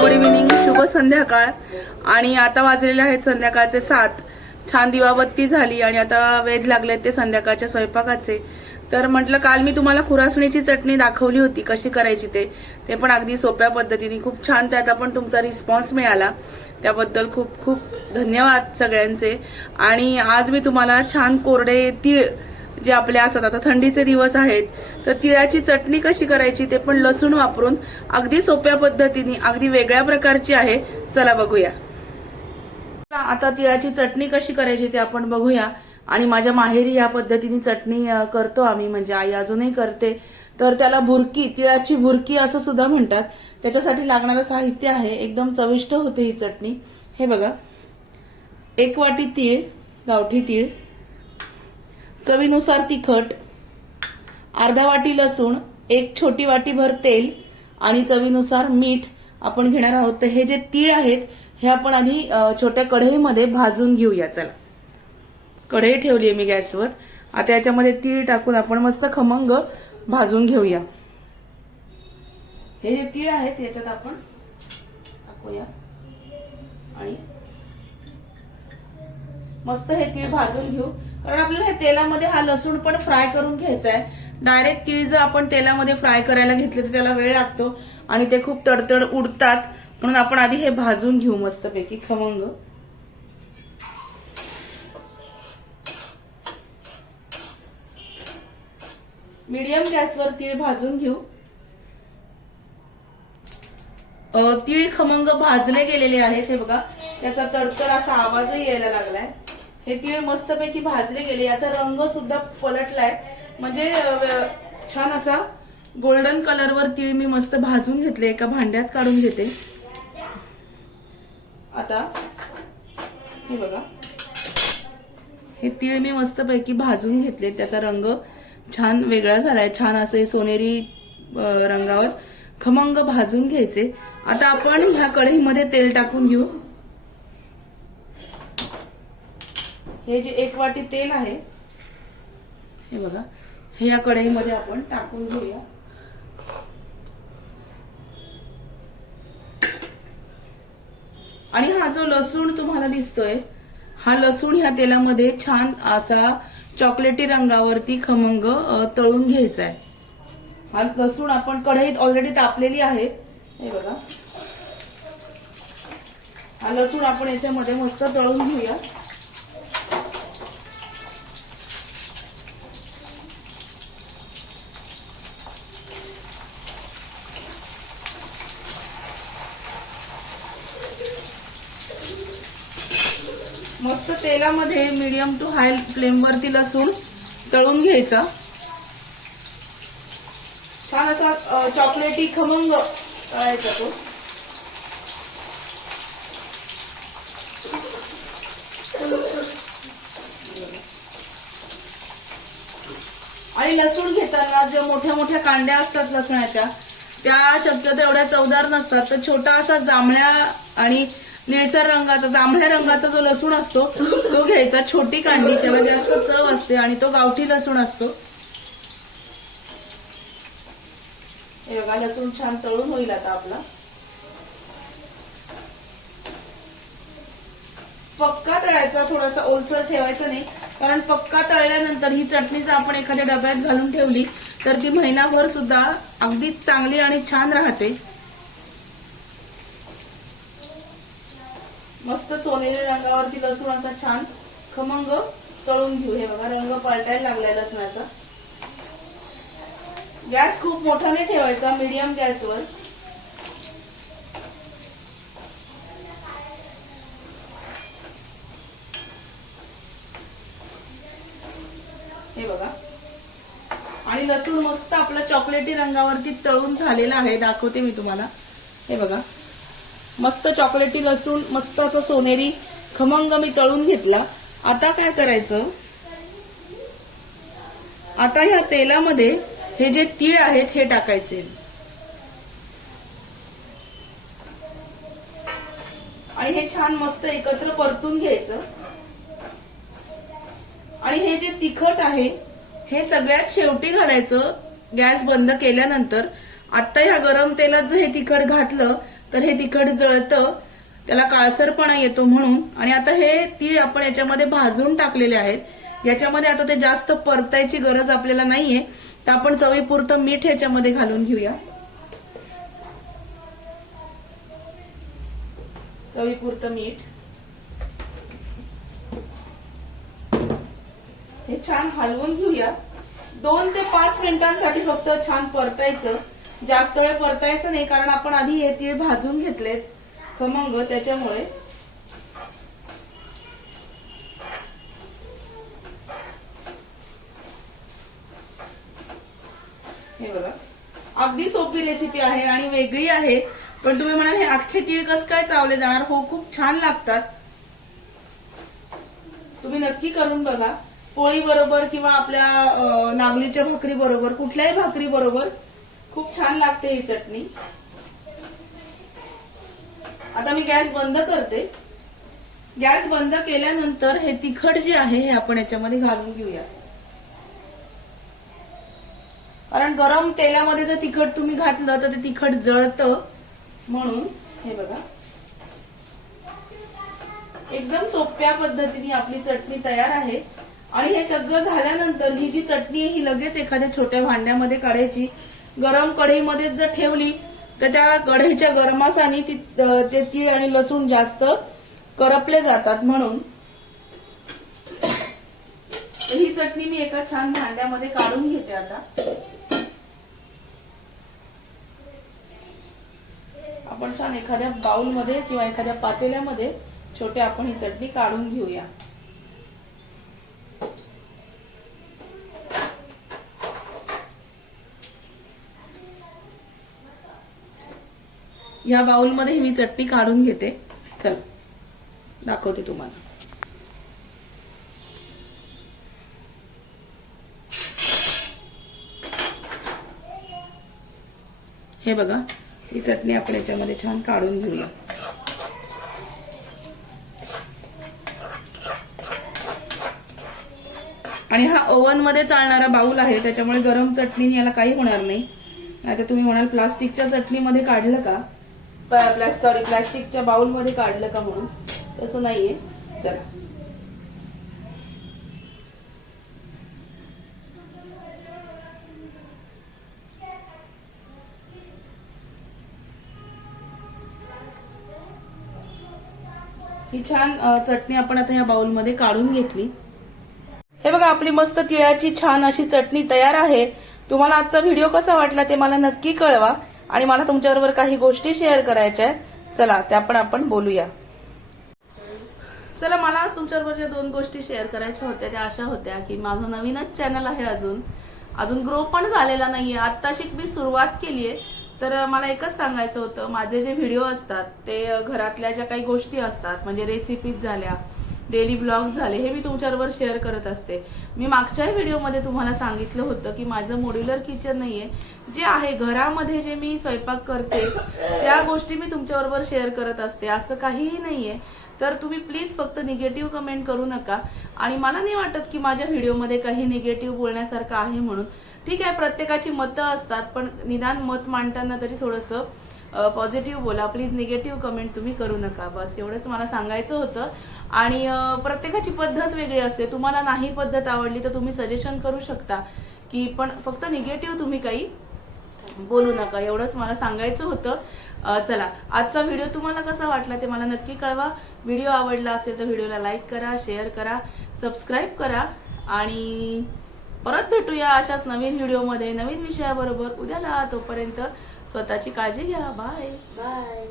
Good evening शुभ संध्याकाळ. आणि आता वाजलेले आहेत संध्याकाळचे सात. छान दिवाबत्ती झाली आणि आता वेध लागलेत ते संध्याकाळच्या स्वयंपाकाचे. तर म्हटलं काल मी तुम्हाला खुरासणीची चटणी दाखवली होती कशी करायची ते. ते पण अगदी सोप्या पद्धतीने. खूप छान त्यात पण तुमचा रिस्पॉन्स मिळाला. त्याबद्दल खूप खूप धन्यवाद सगळ्यांचे. आणि आज मी तुम्हाला छान कोरडे तीळ जे आपले असतात आता थंडीचे दिवस आहेत तर तिळाची चटणी कशी करायची ते पण लसूण वापरून अगदी सोप्या पद्धतीने अगदी वेगळ्या प्रकारची आहे. चला बघूया. आता तिळाची चटणी कशी करायची ते आपण बघूया. आणि माझ्या माहेरी या पद्धतीने चटणी करतो आम्ही म्हणजे आई अजूनही करते. तर त्याला भुरकी तिळाची भुरकी असं सुद्धा म्हणतात. त्याच्यासाठी लागणारं साहित्य आहे एकदम चविष्ट होते ही चटणी. हे बघा. एक वाटी तीळ गावठी तीळ. चवीनुसार तिखट अर्धा वाटी लसूण एक छोटी वाटी भर तेल आणि चवीनुसार मीठ आपण घेणार आहोत. तर हे जे तीळ आहेत हे आपण आधी छोट्या कढईमध्ये भाजून घेऊया. चला. कढई ठेवली आहे मी गॅसवर. आता याच्यामध्ये तीळ टाकून आपण मस्त खमंग भाजून घेऊया. हे जे तीळ आहेत याच्यात आपण टाकूया. आणि मस्त हे तीळ भाजून घेऊ. कारण आपल्याला हे तेलामध्ये हा लसूण पण फ्राय करून घ्यायचा आहे. डायरेक्ट तीळ जर आपण तेलामध्ये फ्राय करायला घेतले तर त्याला वेळ लागतो आणि ते खूप तडतड उडतात. म्हणून आपण आधी हे भाजून घेऊ मस्तपैकी खमंग. मीडियम गॅसवर तीळ भाजून घेऊ. तीळ खमंग भाजले गेलेले आहेत हे बघा. त्याचा तडतड असा आवाजही यायला लागलाय. हे तिळ मस्तपैकी भाजले गेले. याचा रंग सुद्धा पलटलाय. म्हणजे छान असा गोल्डन कलरवर तिळ मी मस्त भाजून घेतले. एका भांड्यात काढून घेते. आता हे बघा. हे तिळ मी मस्तपैकी भाजून घेतले. त्याचा रंग छान वेगळा झालाय. छान असे सोनेरी रंगावर खमंग भाजून घ्यायचे. आता आपण ह्या कढईमध्ये तेल टाकून घेऊ. हे जे एक वाटी तेल आहे हे बघा हे या कढईमध्ये आपण टाकून घेऊया. आणि हा जो लसूण तुम्हाला दिसतोय हा लसूण ह्या तेलामध्ये छान असा चॉकलेटी रंगावरती खमंग तळून घ्यायचा आहे हा लसूण आपण कढईत ऑलरेडी तापलेली आहे. हे बघा. हा लसूण आपण याच्यामध्ये मस्त तळून घेऊया. मस्त तेलामध्ये मीडियम टू हाय फ्लेमवरती लसूण तळून घ्यायचा. छान असा चॉकलेटी खमंग तळायचा तो. आणि लसूण घेताना ज्या मोठ्या मोठ्या कांड्या असतात लसणाच्या त्या शक्यतो एवढ्या चवदार नसतात तर छोटा असा जांभळ्या आणि निळसर रंगाचा जांभळ्या रंगाचा जो लसूण असतो तो घ्यायचा. छोटी कांडी त्याला जास्त चव असते आणि तो गावठी लसूण असतो. हे बघा लसूण छान तळून होईल आता आपला. पक्का तळायचा थोडासा ओलसर ठेवायचा नाही. कारण पक्का तळल्यानंतर ही चटणी जर आपण एखाद्या डब्यात घालून ठेवली तर ती महिनाभर सुद्धा अगदी चांगली आणि छान राहते. मस्त सोनेरी रंगावरती लसूण असा छान खमंग तळून घेऊ. हे बघा रंग पलटायला लागलाय लसणाचा. गॅस खूप मोठा नाही ठेवायचा मीडियम गॅसवर. हे बघा. आणि लसूण मस्त आपलं चॉकलेटी रंगावरती तळून झालेला आहे. दाखवते मी तुम्हाला. हे बघा. मस्त चॉकलेटी लसूण मस्त असं सोनेरी खमंग मी तळून घेतला. आता काय करायचं? आता ह्या तेलामध्ये हे जे तीळ आहेत हे टाकायचे. आणि हे छान मस्त एकत्र परतून घ्यायचं. आणि हे जे तिखट आहे हे सगळ्यात शेवटी घालायचं. गॅस बंद केल्यानंतर आता ह्या गरम तेलात जर हे तिखट घातलं तर हे तिखट जळतं त्याला काळसरपणा येतो म्हणून. आणि आता हे तीळ आपण याच्यामध्ये भाजून टाकलेले आहेत. याच्यामध्ये आता ते जास्त परतायची गरज आपल्याला नाहीये. तर आपण चवीपुरतं मीठ याच्यामध्ये घालून घेऊया. चवीपुरतं मीठ. हे छान हलवून घेऊया. दोन ते पाच मिनिटांसाठी फक्त छान परतायचं. जास्त वेळ परतायचं नाही कारण आपण आधी हे तीळ भाजून घेतलेत खमंग त्याच्यामुळे. हे बघा. अगदी सोपी रेसिपी आहे आणि वेगळी आहे पण तुम्ही म्हणाल हे अख्खे तीळ कसं काय चावले जाणार? हो खूप छान लागतात. तुम्ही नक्की करून बघा. पोळी बरोबर किंवा आपल्या नागलीच्या भाकरी बरोबर कुठल्याही भाकरी बरोबर खूप छान लागते ही चटणी. आता मी गॅस बंद करते. गॅस बंद केल्यानंतर हे तिखट जे आहे हे आपण याच्यामध्ये घालून घेऊया. कारण गरम तेलामध्ये जर तिखट तुम्ही घातलं तर ते तिखट जळतं. म्हणून हे बघा. एकदम सोप्या पद्धतीने आपली चटणी तयार आहे. आणि हे सगळं झाल्यानंतर ही जी चटणी आहे ही लगेच एखाद्या छोट्या भांड्यामध्ये काढायची. गरम कढईमध्ये जर ठेवली तर त्या कढईच्या गरमासाने ती ते तीळ आणि लसूण जास्त करपले जातात म्हणून. ही चटणी मी एका छान भांड्यामध्ये काढून घेते आता. आपण छान एखाद्या बाउलमध्ये किंवा एखाद्या पातेल्यामध्ये छोटे आपण ही चटणी काढून घेऊया. ह्या बाउलमध्ये मी चटणी काढून घेते. चल दाखवते तुम्हाला. हे बघा ही चटणी आपण याच्यामध्ये छान काढून घेऊया. आणि हा ओव्हनमध्ये चालणारा बाऊल आहे त्याच्यामुळे गरम चटणी याला काही होणार नाही. नाहीतर तुम्ही म्हणाल प्लास्टिकच्या चटणीमध्ये काढलं का? सॉरी प्लास्टिकच्या बाउलमध्ये काढलं का म्हणून? तसं नाहीये. चला. ही छान चटणी आपण आता या बाउलमध्ये काढून घेतली. हे बघा आपली मस्त तिळाची छान अशी चटणी तयार आहे. तुम्हाला आजचा व्हिडिओ कसा वाटला ते मला नक्की कळवा. आणि मला तुमच्याबरोबर काही गोष्टी शेअर करायच्या आहेत. चला त्या पण आपण बोलूया. चला मला आज तुमच्याबरोबर ज्या दोन गोष्टी शेअर करायच्या होत्या त्या अशा होत्या की माझं नवीनच चॅनल आहे अजून. अजून ग्रो पण झालेला नाहीये. आत्ताशी मी सुरुवात केलीये तर मला एकच सांगायचं होतं. माझे जे व्हिडिओ असतात ते घरातल्या ज्या काही गोष्टी असतात म्हणजे रेसिपीज झाल्या डेली ब्लॉग झाले हे मी तुमच्याबरोबर शेअर करत असते. मी मागच्याही व्हिडिओमध्ये तुम्हाला सांगितलं होतं की माझं मॉड्युलर किचन नाहीये. जे आहे घरामध्ये जे मी स्वयंपाक करते त्या गोष्टी मी तुमच्याबरोबर शेअर करत असते. असं काहीही नाहीये. तर तुम्ही प्लीज फक्त निगेटिव्ह कमेंट करू नका. आणि मला नाही वाटत की माझ्या व्हिडिओमध्ये काही निगेटिव्ह बोलण्यासारखं आहे म्हणून. ठीक आहे प्रत्येकाची मतं असतात पण निदान मत मांडताना तरी थोडंसं पॉझिटिव्ह बोला प्लीज निगेटिव्ह कमेंट तुम्ही करू नका. बस एवढंच मला सांगायचं होतं. आणि प्रत्येकाची पद्धत वेगळी असते. तुम्हाला नाही पद्धत आवडली तर तुम्ही सजेशन करू शकता. की पण फक्त निगेटिव्ह तुम्ही काही बोलू नका. एवढंच मला सांगायचं होतं. चला आजचा व्हिडिओ तुम्हाला कसा वाटला ते मला नक्की कळवा. व्हिडिओ आवडला असेल तर व्हिडिओला लाईक करा शेअर करा सबस्क्राईब करा. आणि परत भेटूया अशाच नवीन व्हिडिओमध्ये नवीन विषयाबरोबर. उद्याला तोपर्यंत स्वतःची काळजी घ्या बाय बाय